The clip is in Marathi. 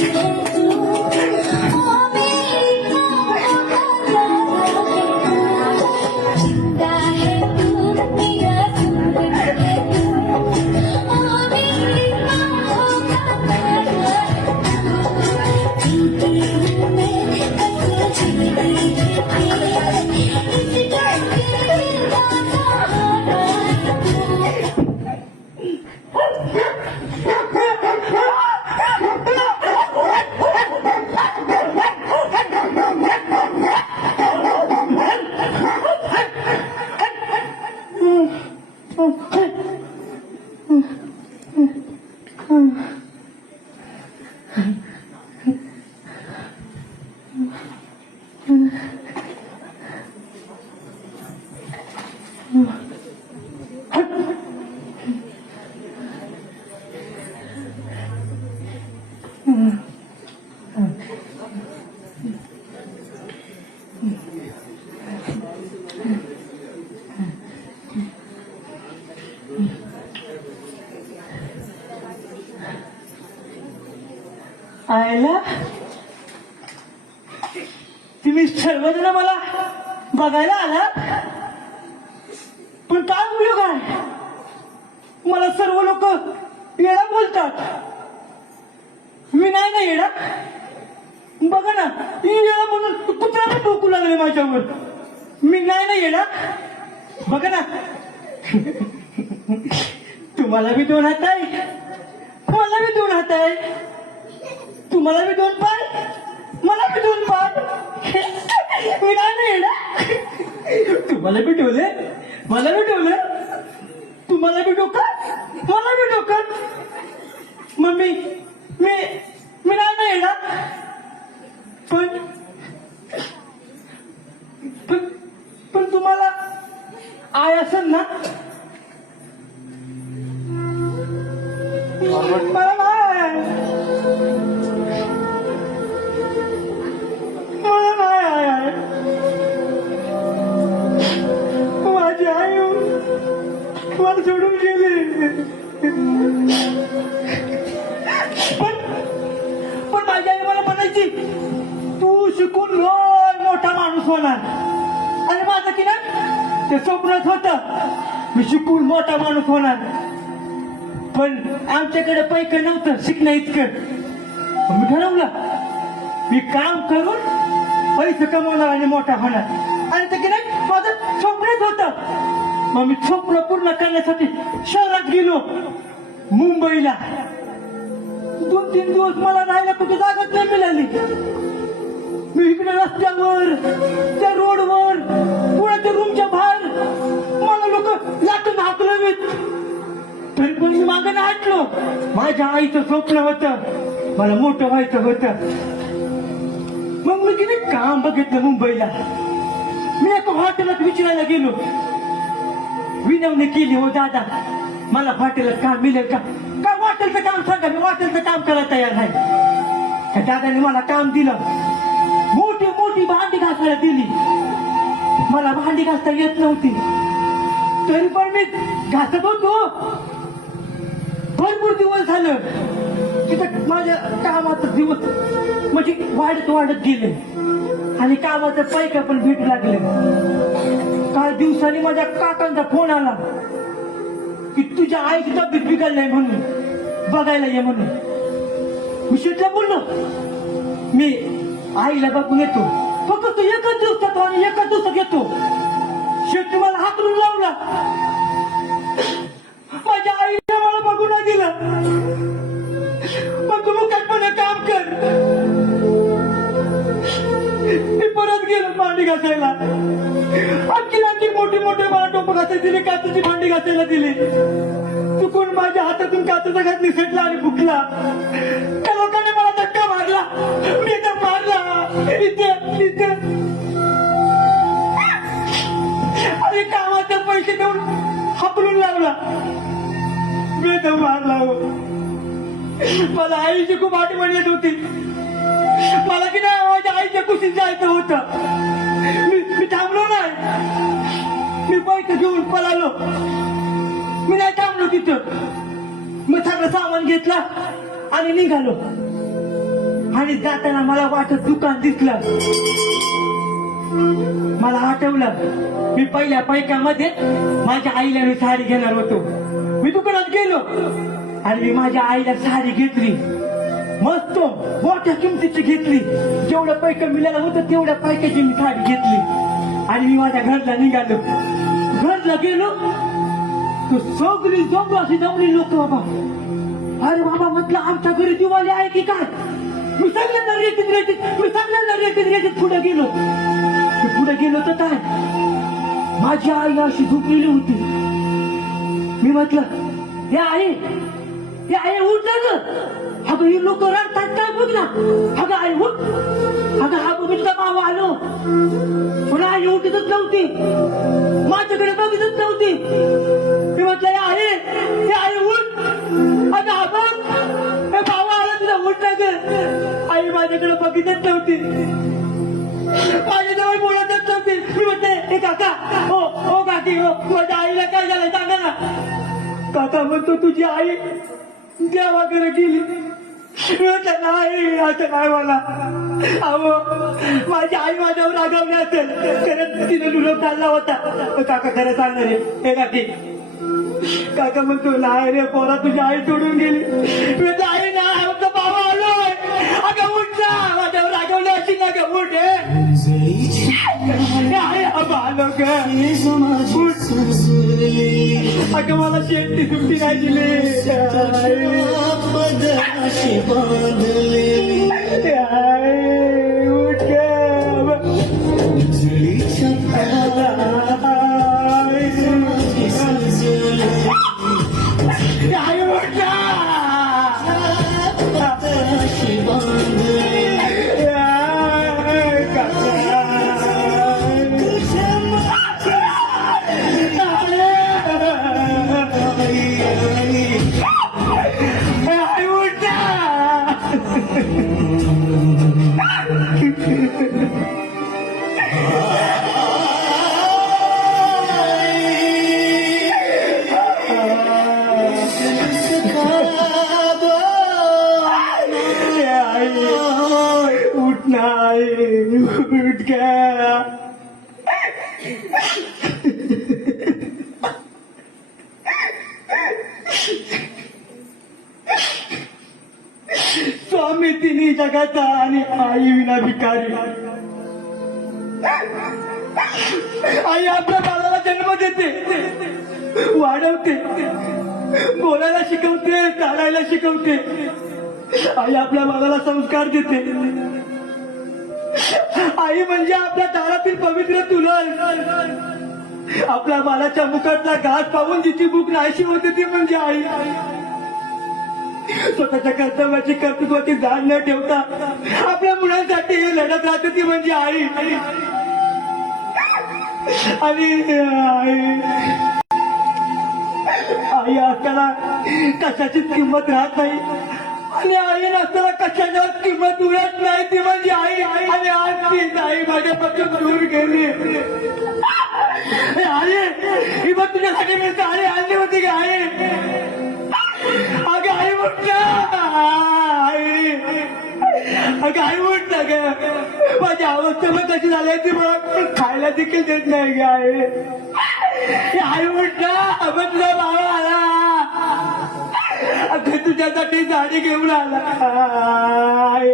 Thank you. आयला? तुम्ही सर्वजण मला बघायला आला पण काय उपयोग आहे मला सर्व लोक येडा बोलतात. मी नाही ना येडा? बघा ना येडा म्हणून कुत्र्याला डोकू लागले माझ्यावर. मी नाही ना येडा? बघा ना. तुम्हाला बी दोन हात आहे मला बी दोन हात आहे तुम्हाला बी दोन पाय. मला बी दोन पाय. मी ना तुम्हाला बी ठेवले मला बी ठेवले तुम्हाला बी डोकं. मला बी डोकं. मम्मी मी मी नाही ना पण पण पण तुम्हाला आय असेल ना सोडून गेली पण पण माझी आई मला म्हणायची तू शिकून लय मोठा माणूस होणार. आणि माझं की नाही? ते स्वप्नच होत. मी शिकून मोठा माणूस होणार. पण आमच्याकडे पैक नव्हतं शिकण्या इतकं. मी ठरवलं मी काम करून पैसे कमवणार आणि मोठा होणार. आणि ते की नाही माझं स्वप्नच होतं. मग मी स्वप्न पूर्ण करण्यासाठी शहरात गेलो मुंबईला. दोन तीन दिवस मला राहायला कुठे जागाच नाही मिळाली. मी इकडे रस्त्यावर त्या रोडवर पुण्याच्या रूमच्या बाहेर. मला लोक लाटून हाकलवीत. तरी पण मी मागे हटलो. माझ्या आईचं स्वप्न होतं. मला मोठं व्हायचं होतं. मग मी किती काम बघितलं मुंबईला. मी एका हॉटेलात विचारायला गेलो. विनवणी केली हो दादा मला हॉटेलात काम मिळेल का? का हॉटेलचं काम सांगा मी हॉटेलचं काम करायला तयार नाही. त्या दादाने मला काम दिलं. मोठी मोठी भांडी घासायला दिली. मला भांडी घासता येत नव्हती. तरी पण मी घासत होतो. भरपूर दिवस झालं तिथं माझ्या कामाचं दिवस म्हणजे वाढत वाढत गेले. आणि कामाचं पैका पण भेटू लागले. काही दिवसांनी माझ्या काकांचा फोन आला की तुझ्या आईची तब्येत बिघडलाय म्हणून बघायला ये म्हणून. मी शेटला बोललो मी आईला बघून येतो. फक्त तू एकच दिवसात आणि एकच दिवसात येतो. शेट मला हाकलून लावला. घासायला. आणखी आणखी मोठे मोठे मला टोप घासायला दिले काचेची भांडी घासायला दिली. चुकून माझ्या हातातून काचेचा घात निसटला आणि फुटला. त्या लोकांनी मला धक्का मारला. मी तर मारला. इथे इथे. आणि कामाचे पैसे देऊन हापलून लागला. मी तर मारला हो. मला आईची खूप आठवण येत होती. मला की नाही माझ्या आईच्या कुशीत जायचं होतं. मी मी थांबलो नाही. मी पैसे घेऊन पळालो. मी नाही थांबलो तिथं. मी सगळं सामान घेतलं आणि निघालो. आणि जाताना मला वाटत दुकान दिसलं. मला आठवलं मी पहिल्या पैकामध्ये माझ्या आईला मी साडी घेणार होतो. मी दुकानात गेलो आणि मी माझ्या आईला साडी घेतली. मस्त. मोठ्या किमतीची घेतली. जेवढं पैक मिळालं होतं तेवढ्या पैकाची मी थाळी घेतली. आणि मी माझ्या घरला निघालो. घरला गेलो. तो सगळी जमलो अशी जमली लोक बाबा. अरे बाबा म्हटलं आमच्या घरी दिवाळी आहे की काय? मी सगळ्यांना रेटीत रेटीत मी सगळ्यांना रेटीत रेटीत पुढे गेलो. पुढे गेलो तर काय? माझी आई अशी झोपलेली होती. मी म्हटलं हे आई हे आई उठलं ना अगं ही लोक रडतात काय बघ ना अगं आई उठ अगं हा बघितला मावा आलो पण आई उठतच नव्हती माझ्याकडे बघितच नव्हती मी म्हटलं हे आहे हे आहे उठ अगं हा बघ हे भावा आला तुला उठ ना ग आई माझ्याकडे बघितच नव्हती माझ्याजवळ बोलतच नव्हती मी म्हणते हे काका हो हो काकी हो माझ्या आईला काय झालं सांगा ना काका म्हणतो तुझी आई देवाकडे गेली नाही असं काय मला अहो माझी आई माझ्यावर रागवली असेल. खरंच तिने निरोप चालला होता. काका खरं सांगणार हे काकी काका म्हणतो नाही रे पोरा तुझी आई सोडून गेली. मी म्हटलं, आई नाही आमचा बाबा आलोय. अगं उठ ना. माझ्यावर रागवली अशी ना गं उठ आलो ग. उठ. अगं मला शेती सुट्टी नाही दिली. हे आहे, जगाचा आणि आई विना भिकारी. आई आपल्या बाळाला जन्म देते. वाढवते. बोलायला शिकवते चालायला शिकवते. आई आपल्या बाळाला संस्कार देते. आई म्हणजे आपल्या दारातील पवित्र तुलस आपल्या बाळाच्या मुखातला घास पाहून जिची भूक नाहीशी होते ती म्हणजे आई. स्वतःच्या कर्तव्याची कर्तृत्वाची जाण न ठेवता आपल्या मुलांसाठी लढत राहते ती म्हणजे आई. आणि आई. आई असताना कशाचीच किंमत राहत नाही. आणि आई नसताना कशाच्या किंमत उरत नाही ती म्हणजे आई. आई आणि आज ती आई माझ्यापासून दूर गेली. हे आई ही मग तुझ्यासाठी मिळते. अरे आई. काय आई ग माझी अवस्था मग कशी झाली ती मला खायला देखील देत नाही ग आई हे आई उठ ना भाव आला अगं तुझ्यासाठी साडी घेऊन आला आई